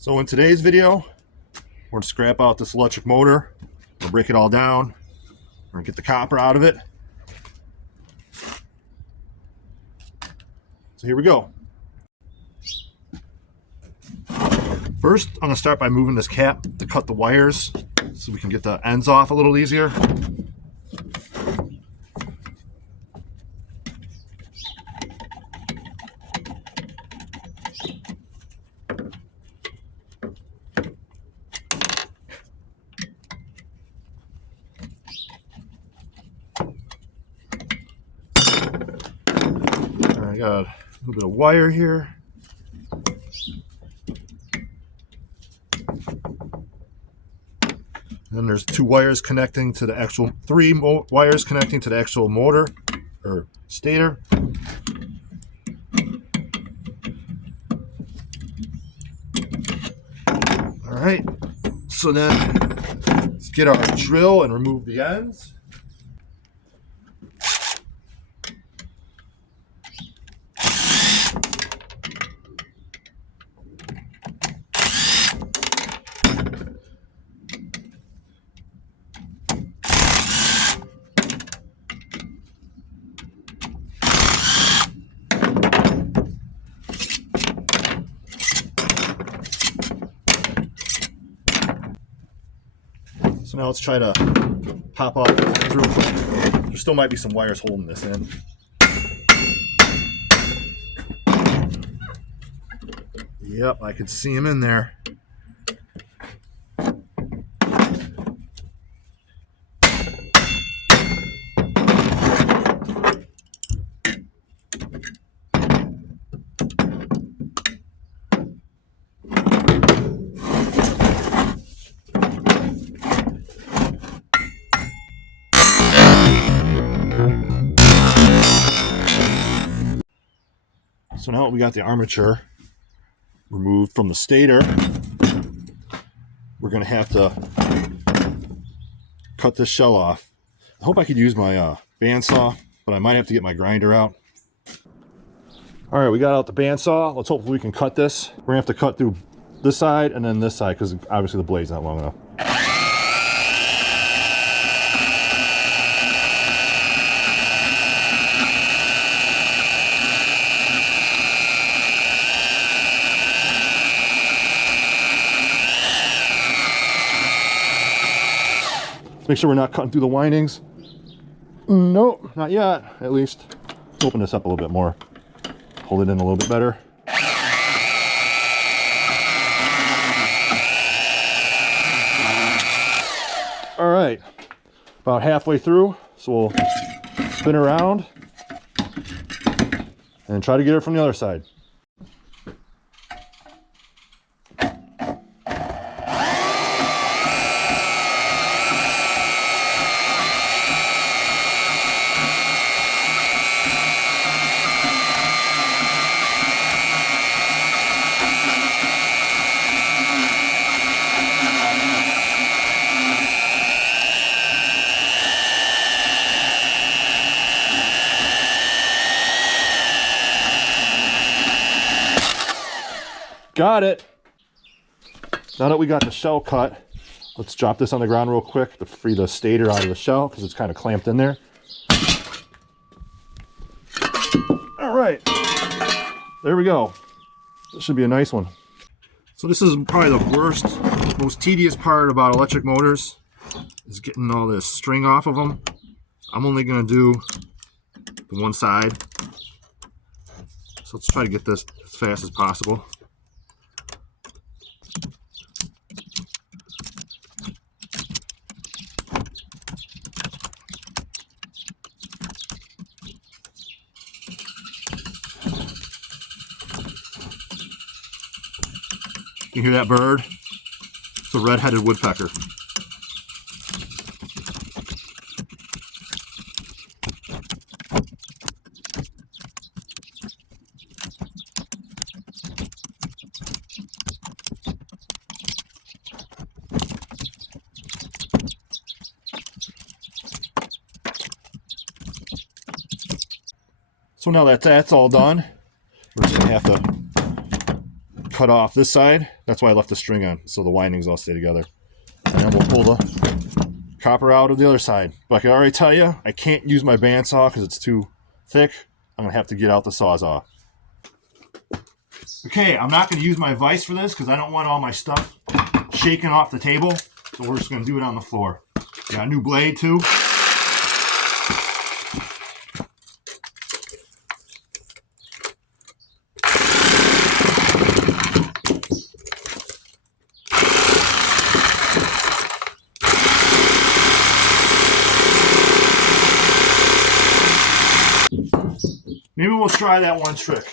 So in today's video, we're going to scrap out this electric motor. We'll break it all down. We're going to get the copper out of it. So here we go. First, I'm going to start by moving this cap to cut the wires so we can get the ends off a little easier. I got a little bit of wire here. Then there's two wires connecting to the actual, wires connecting to the actual motor or stator. All right, so then let's get our drill and remove the ends. So now let's try to pop off the ends real quick. There still might be some wires holding this in. Yep, I could see them in there. So now we got the armature removed from the stator, we're going to have to cut this shell off. I hope I could use my bandsaw, but I might have to get my grinder out. All right, we got out the bandsaw. Let's hope we can cut this. We're going to have to cut through this side and then this side because obviously the blade's not long enough. Make sure we're not cutting through the windings. Nope, not yet, at least. Let's open this up a little bit more. Hold it in a little bit better. All right, about halfway through, so we'll spin around and try to get it from the other side. Got it. Now that we got the shell cut, let's drop this on the ground real quick to free the stator out of the shell because it's kind of clamped in there. All right, there we go. This should be a nice one. So this is probably the worst, most tedious part about electric motors is getting all this string off of them. I'm only going to do the one side. So let's try to get this as fast as possible. You hear that bird? It's a red-headed woodpecker. So now that that's all done, we're just gonna have to cut off this side. That's why I left the string on, so the windings all stay together. And then we'll pull the copper out of the other side. But I can already tell you, I can't use my bandsaw because it's too thick. I'm going to have to get out the Sawzall. Okay, I'm not going to use my vise for this because I don't want all my stuff shaking off the table. So we're just going to do it on the floor. Got a new blade too. Maybe we'll try that one trick.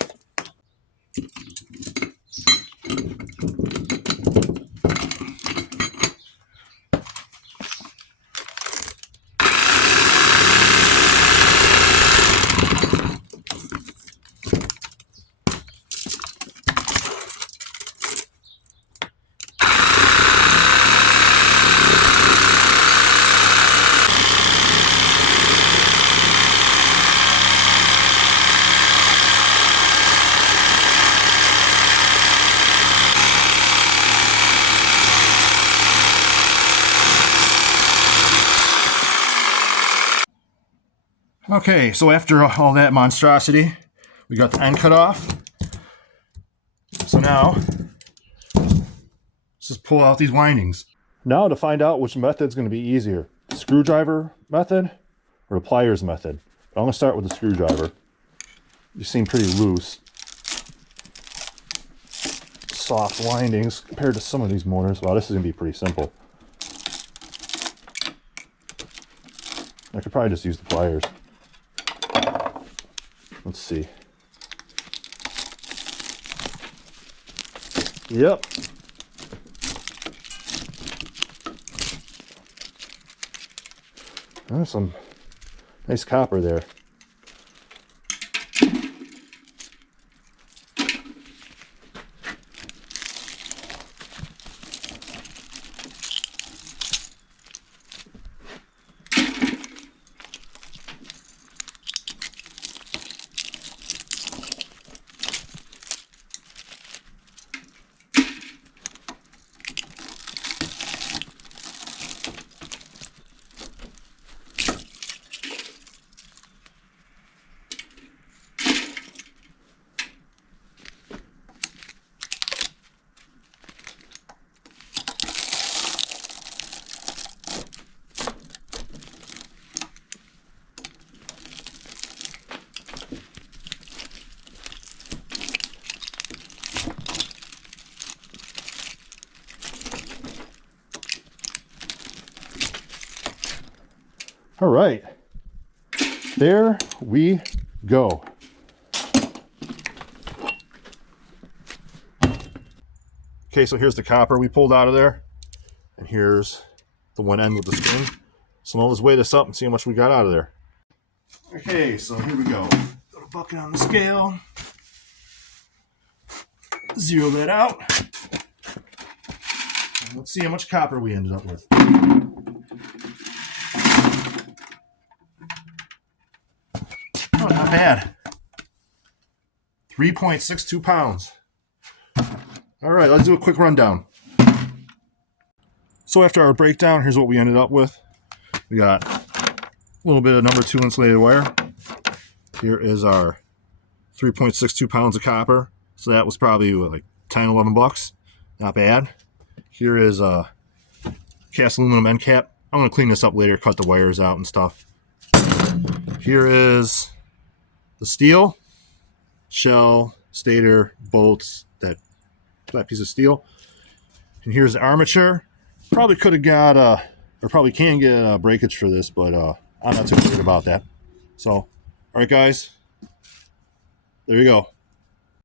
Okay, so after all that monstrosity, we got the end cut off. So now, let's just pull out these windings. Now to find out which method is going to be easier, the screwdriver method or the pliers method. But I'm going to start with the screwdriver. You seem pretty loose. Soft windings compared to some of these motors. Wow, this is going to be pretty simple. I could probably just use the pliers. Let's see. Yep. There's some nice copper there. All right, there we go. Okay, so here's the copper we pulled out of there, and here's the one end with the string. So now let's weigh this up and see how much we got out of there. Okay, so here we go. Put a bucket on the scale. Zero that out. And let's see how much copper we ended up with. Oh, not bad. 3.62 pounds. All right, let's do a quick rundown. So after our breakdown, here's what we ended up with. We got a little bit of number 2 insulated wire. Here is our 3.62 pounds of copper. So that was probably like 10, 11 bucks. Not bad. Here is a cast aluminum end cap. I'm going to clean this up later, cut the wires out and stuff. Here is the steel, shell, stator, bolts, that piece of steel. And here's the armature. Probably could have got, or probably can get a breakage for this, but I'm not too worried about that. So, all right, guys, there you go.